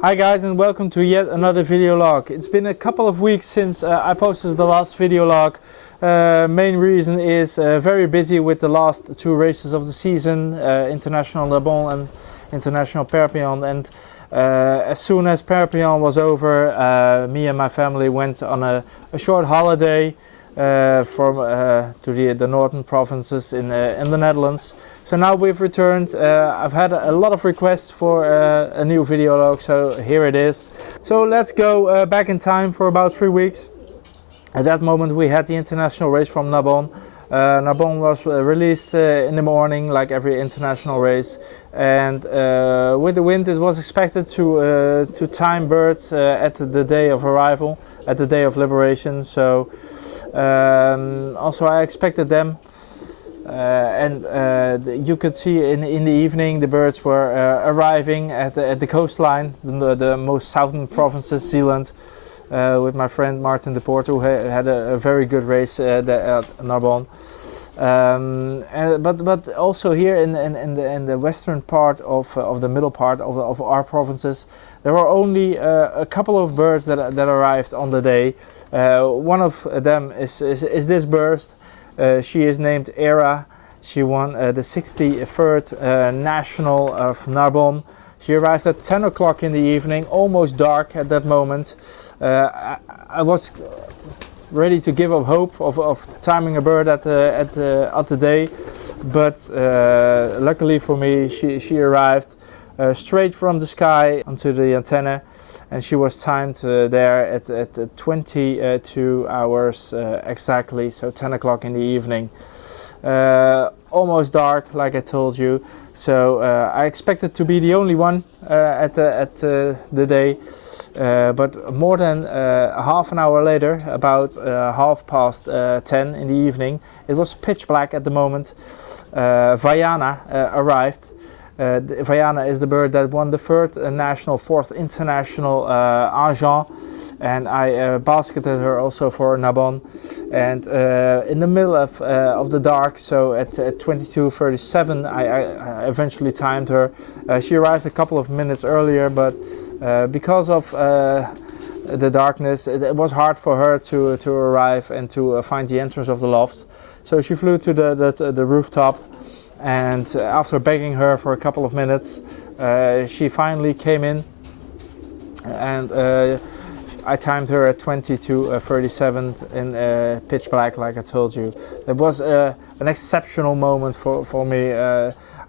Hi guys, and welcome to yet another video log. It's been a couple of weeks since I posted the last video log. Main reason is very busy with the last two races of the season, International Narbonne and International Perpignan. And as soon as Perpignan was over, me and my family went on a short holiday to the northern provinces in the Netherlands. So now we've returned. I've had a lot of requests for a new video log, so here it is. So let's go back in time for about 3 weeks. At that moment we had the international race from Narbonne. Narbonne was released in the morning, like every international race, and with the wind it was expected to time birds at the day of arrival, at the day of liberation. So also I expected them, and you could see in the evening the birds were arriving at the coastline, the most southern provinces, Zealand. With my friend Martin de Poort, who had a very good race at Narbonne. But also here in the western part of the middle part of our provinces, there were only a couple of birds that arrived on the day. One of them is this bird. She is named Era. She won the 63rd National of Narbonne. She arrived at 10 o'clock in the evening, almost dark at that moment. I was ready to give up hope of timing a bird at the day, but luckily for me, she arrived straight from the sky onto the antenna, and she was timed there at 22 hours exactly, so 10 o'clock in the evening. Almost dark, like I told you, so I expected to be the only one at the day. But more than half an hour later, about 10:30 in the evening, it was pitch black at the moment. Vaiana arrived. Vaiana is the bird that won the fourth international Argent, and I basketed her also for Narbonne. And in the middle of the dark, so at 22:37, I eventually timed her. She arrived a couple of minutes earlier, but because of the darkness, it was hard for her to arrive and to find the entrance of the loft. So she flew to the rooftop, and after begging her for a couple of minutes, she finally came in, and I timed her at 22:37 in pitch black, like I told you. It was an exceptional moment for me.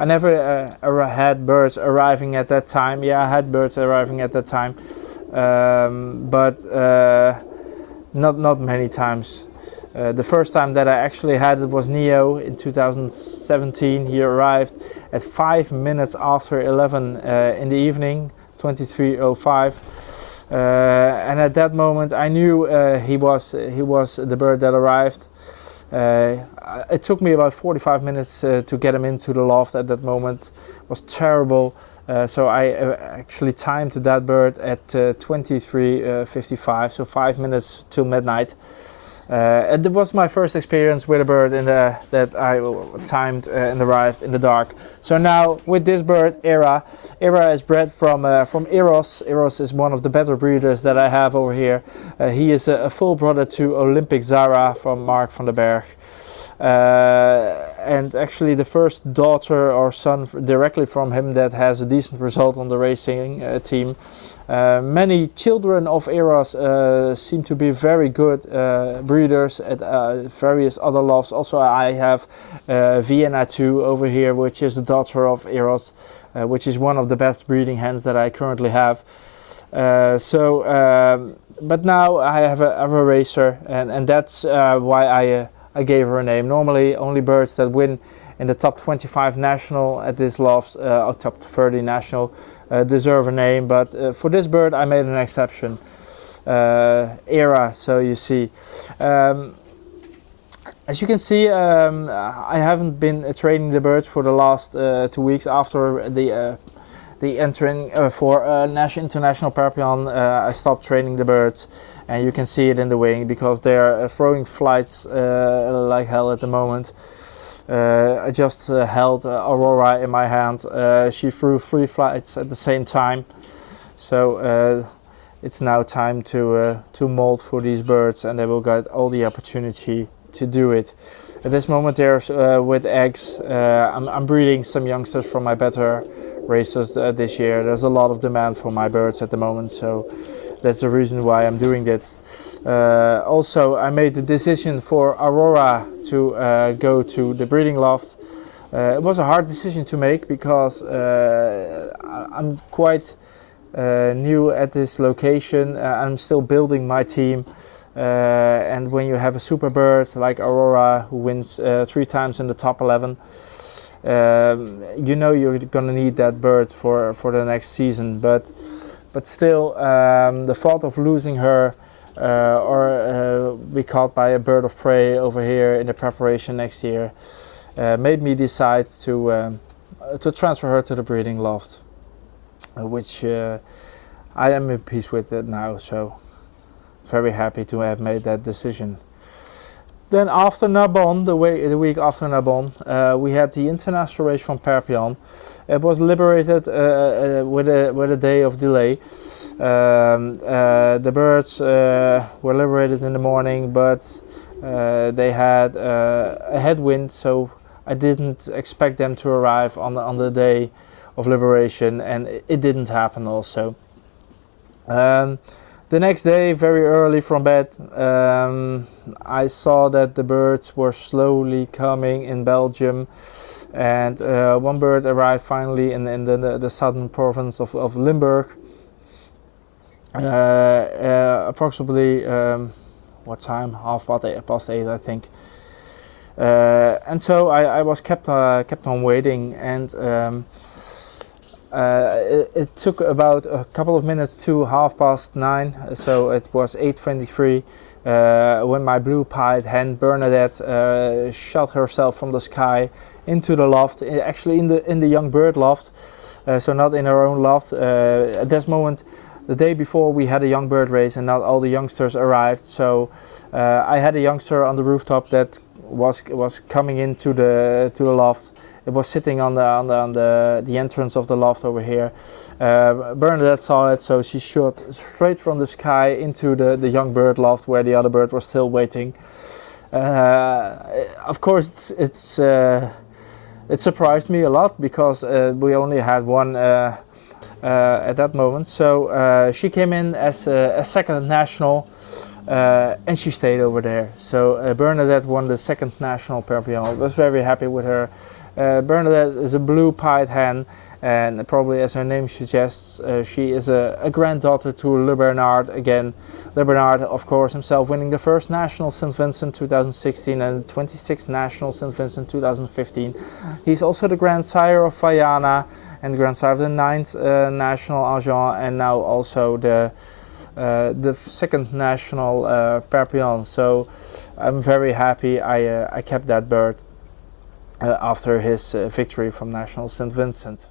I never had birds arriving at that time. Yeah, I had birds arriving at that time, but not many times. The first time that I actually had it was Neo in 2017. He arrived at 5 minutes after 11 in the evening, 23:05. And at that moment I knew he was the bird that arrived. It took me about 45 minutes to get him into the loft at that moment. It was terrible. So I actually timed that bird at 23:55, so 5 minutes till midnight. And it was my first experience with a bird that I timed and arrived in the dark. So now with this bird, Era is bred from Eros. Eros is one of the better breeders that I have over here. He is a full brother to Olympic Zara from Mark van den Berg. And actually the first daughter or son directly from him that has a decent result on the racing team. Many children of Eros seem to be very good breeders at various other lofts. Also I have Vienna 2 over here, which is the daughter of Eros, which is one of the best breeding hens that I currently have. But now I have a racer, and that's why I gave her a name. Normally only birds that win in the top 25 national at this loft, or top 30 national, deserve a name, but for this bird I made an exception. Era, so you see. As you can see, I haven't been training the birds for the last 2 weeks after the entering for International Perpignan. I stopped training the birds, and you can see it in the wing because they are throwing flights like hell at the moment. I just held Aurora in my hand. She threw 3 flights at the same time. So it's now time to mold for these birds, and they will get all the opportunity to do it. At this moment, there's with eggs. I'm breeding some youngsters from my better racers this year. There's a lot of demand for my birds at the moment, so that's the reason why I'm doing this. Also, I made the decision for Aurora to go to the breeding loft. It was a hard decision to make because I'm quite new at this location. I'm still building my team. And when you have a super bird like Aurora who wins 3 times in the top 11, you know you're gonna need that bird for the next season. But still, the thought of losing her or be caught by a bird of prey over here in the preparation next year made me decide to transfer her to the breeding loft, which I am in peace with it now. So very happy to have made that decision. Then after Narbonne, the week after Narbonne, we had the international race from Perpignan. It was liberated with a day of delay. The birds were liberated in the morning, but they had a headwind, so I didn't expect them to arrive on the day of liberation, and it didn't happen also. The next day, very early from bed, I saw that the birds were slowly coming in Belgium, and one bird arrived finally in the southern province of Limburg. Approximately what time? Half past eight, I think. And so I was kept on waiting, and it took about a couple of minutes to 9:30, so it was 8:23 when my blue-pied hen Bernadette shot herself from the sky into the loft, actually in the young bird loft, so not in her own loft. At this moment, the day before, we had a young bird race, and not all the youngsters arrived. So I had a youngster on the rooftop that was coming into the loft. It was sitting on the entrance of the loft over here. Bernadette saw it, so she shot straight from the sky into the young bird loft where the other bird was still waiting. Of course, it surprised me a lot because we only had one at that moment. So she came in as a second national. And she stayed over there. So Bernadette won the second national Perpignan. I was very happy with her. Bernadette is a blue-pied hen, and probably as her name suggests, she is a granddaughter to Le Bernard again. Le Bernard, of course, himself winning the first national St. Vincent 2016 and 26th national St. Vincent 2015. He's also the grandsire of Fayana and the grandsire of the 9th national Argent, and now also the second national Perpignan. So I'm very happy I kept that bird after his victory from National St. Vincent.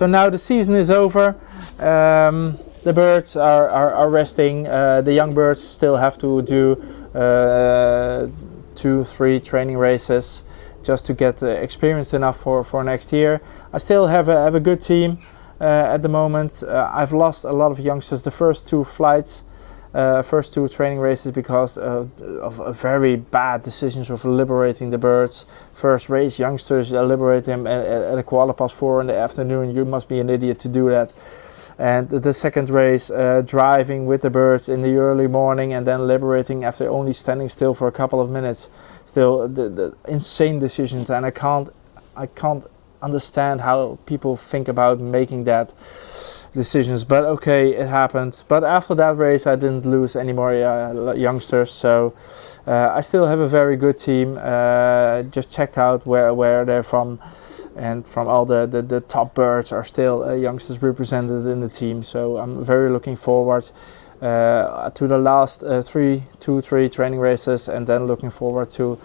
So now the season is over. The birds are resting. The young birds still have to do 2-3 training races just to get experienced enough for next year. I still have a good team at the moment. I've lost a lot of youngsters the first 2 flights, first 2 training races because of very bad decisions of liberating the birds. First race, youngsters liberate them at a 4:15 in the afternoon. You must be an idiot to do that. And the second race, driving with the birds in the early morning and then liberating after only standing still for a couple of minutes. Still, the insane decisions, and I can't understand how people think about making that. decisions, but okay, it happened. But after that race I didn't lose any more youngsters, so I still have a very good team. Just checked out where they're from, and from all the top birds are still youngsters represented in the team, so I'm very looking forward to the last two, three training races, and then looking forward to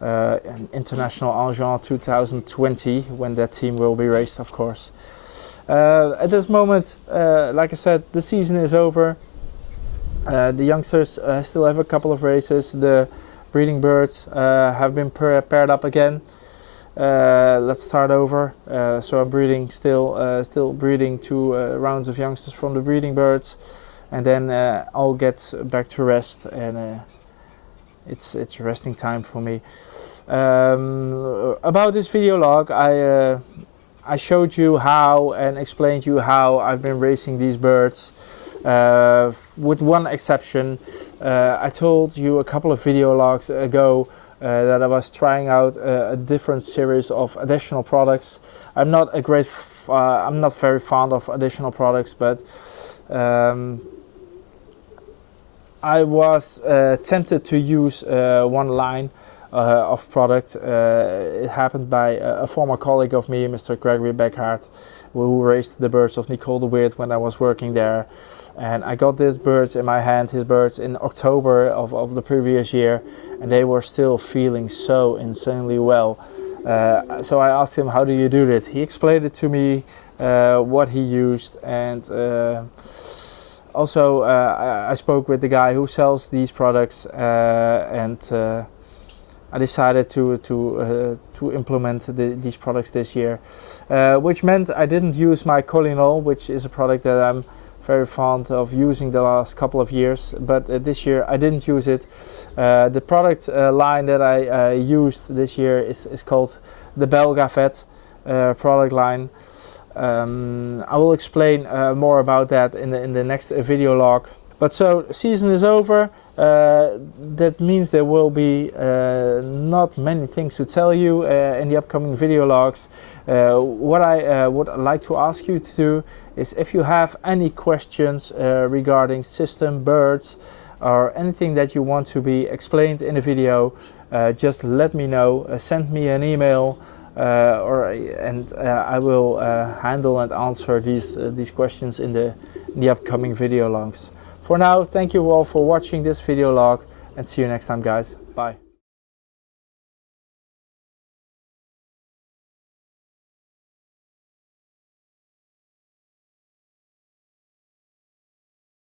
an international Angers 2020 when that team will be raced, of course. At this moment, like I said, the season is over. The youngsters still have a couple of races. The breeding birds have been paired up again. Let's start over. So I'm breeding still breeding 2 rounds of youngsters from the breeding birds, and then I'll get back to rest, and it's resting time for me. About this video log, I showed you how and explained you how I've been racing these birds, with one exception. I told you a couple of video logs ago that I was trying out a different series of additional products. I'm not very fond of additional products, but I was tempted to use one line of product. It happened by a former colleague of me, Mr. Gregory Beckhardt, who raised the birds of Nicole de Weert when I was working there. And I got these birds in my hand, his birds, in October of the previous year, and they were still feeling so insanely well. So I asked him, how do you do that? He explained it to me, what he used, and also I spoke with the guy who sells these products, and I decided to implement these products this year, which meant I didn't use my Colinol, which is a product that I'm very fond of using the last couple of years, but this year I didn't use it. The product line that I used this year is called the Belga Vet product line. I will explain more about that in the next video log. But so season is over. That means there will be not many things to tell you in the upcoming video logs. What I would like to ask you to do is, if you have any questions regarding system, birds, or anything that you want to be explained in a video, just let me know. Send me an email, and I will handle and answer these questions in the upcoming video logs. For now, thank you all for watching this video log, and see you next time, guys. Bye.